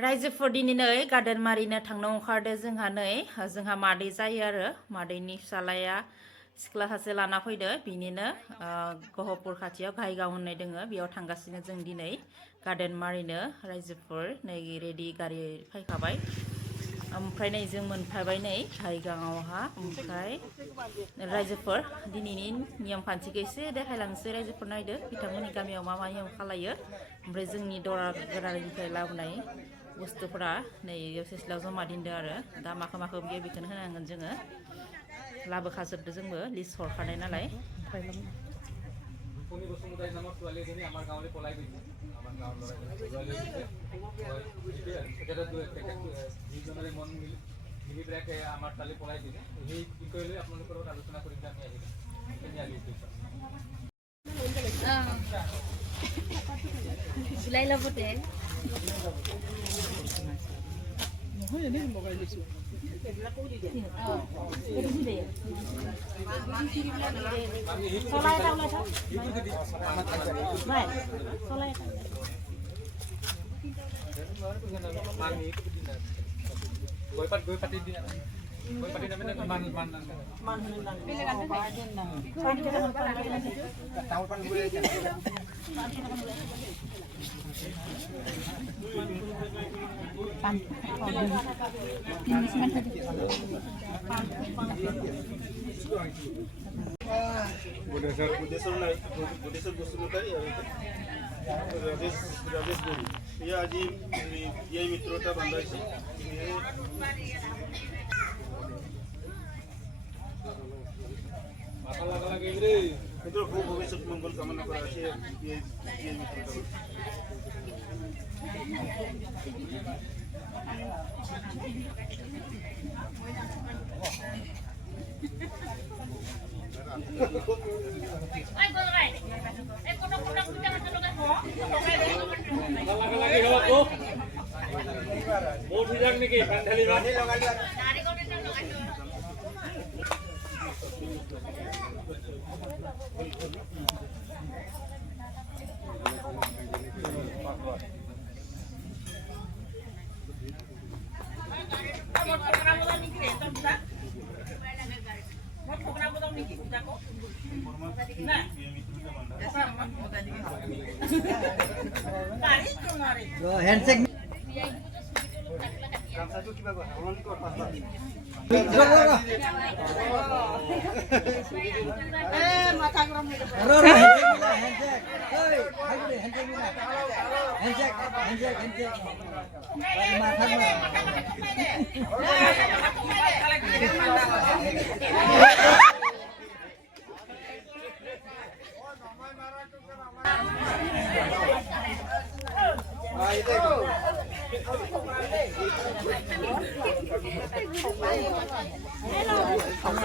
रायजोफोर दिनै garden Marino थांनो ओंखारदो जोंहा मादै जायो आरो मादैनि फिसालाया सिख्ला सासे लाना फैदो बिनिनो गहपुर खाथियाव गाहायगाव होननाय दोङो बेयाव थांगासिनो जों दिनै गार्डेन मारिनो रायजोफोर नै रेडि गारि फैखाबाय ओमफ्राय नै जों मोनफाबाय नै गाहायगावआवहा ओमफ्राय रायजोफोर दिनैनि नियम खान्थिखौ एसे देखायलांसै रायजोफोर नायदो बिथांमोननि गामियाव मा नियम खालायो ओमफ्राय जोंनि दरा गोदाननिफ्राय लाबोनाय बुस्थुफोरा नै सेस्लायाव जमा दोनदो आरो दा माखो बियो बेखौनो होनांगोन जोङो लाबोखाजोबदो जोंबो लिस्ट हरखानाय नालाय मित्रता बांधायची भविष्य मंगल कामना करा handshake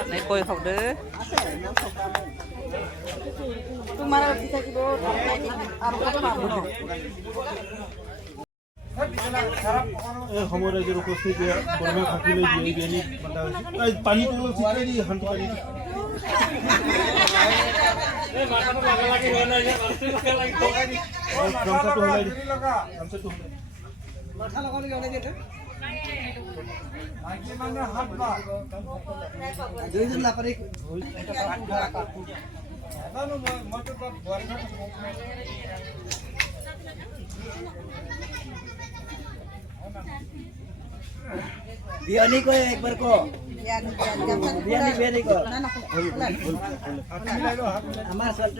này coi học đứa সময় রাজ্যের উপস্থিত বর্মা থাকিলে বিয়ানী বান্ধা হয়েছে পানি তো চিত্রাই হান্তি পানি बियानी को एक बार को बियानी को हमार सल्ट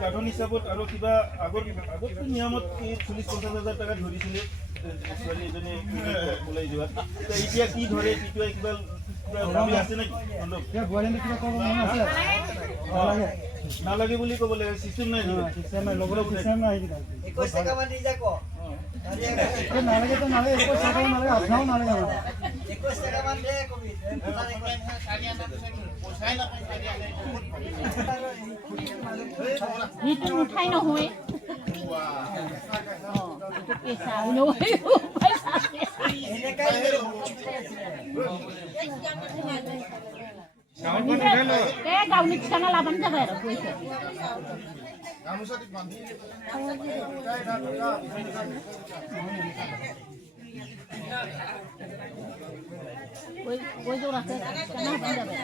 গাৰ্ডন হিচাপত আৰু কিবা আগৰ নিয়মত 40-50,000 টকা ধৰিছিলে ছোৱালী এজনী ওলাই যোৱাত এতিয়া কি ধৰে পিটুৱাই কিবা আছে নেকি নালাগে বুলি ক'ব লাগে চিষ্টেম নাই নালাগে তো নালাগে 21 টাকা নালাগে আপনাও নালাগে 21 টাকা মান দে কবি itu utai no hui itu pesa no hui paisa ini kan गावनि थिखाना लाबानो जाबाय आरो गयखौ गय जराखौ थिखाना होबानो जाबाय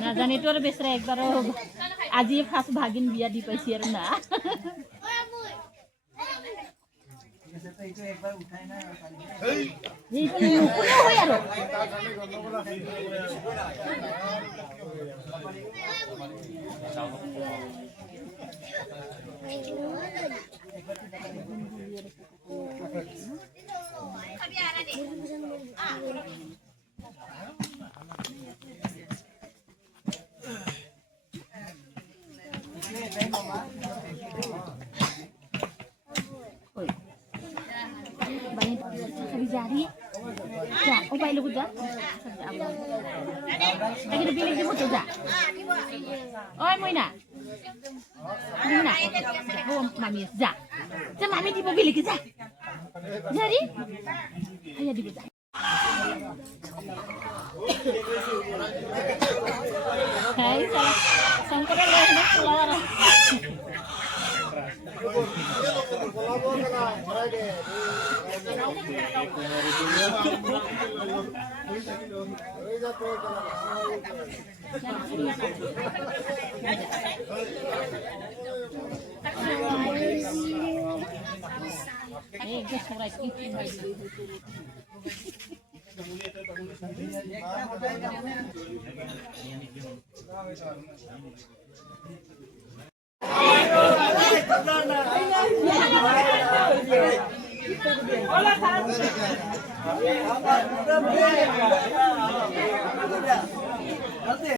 नाजाने तो और बेसरा एक बार आज ये फास्ट भागिन बिया दी पैसी है ना ये तो पुनः हो यारो Jari, ya, oh baik lu dah. Lagi ada bilik di foto dah. Oh, Moina. Moina. Oh, mami dah. Jadi mami di mobil lagi dah. Jadi, ayah di dah. Hai, salah. Sangkar lah, nak keluar. Hola,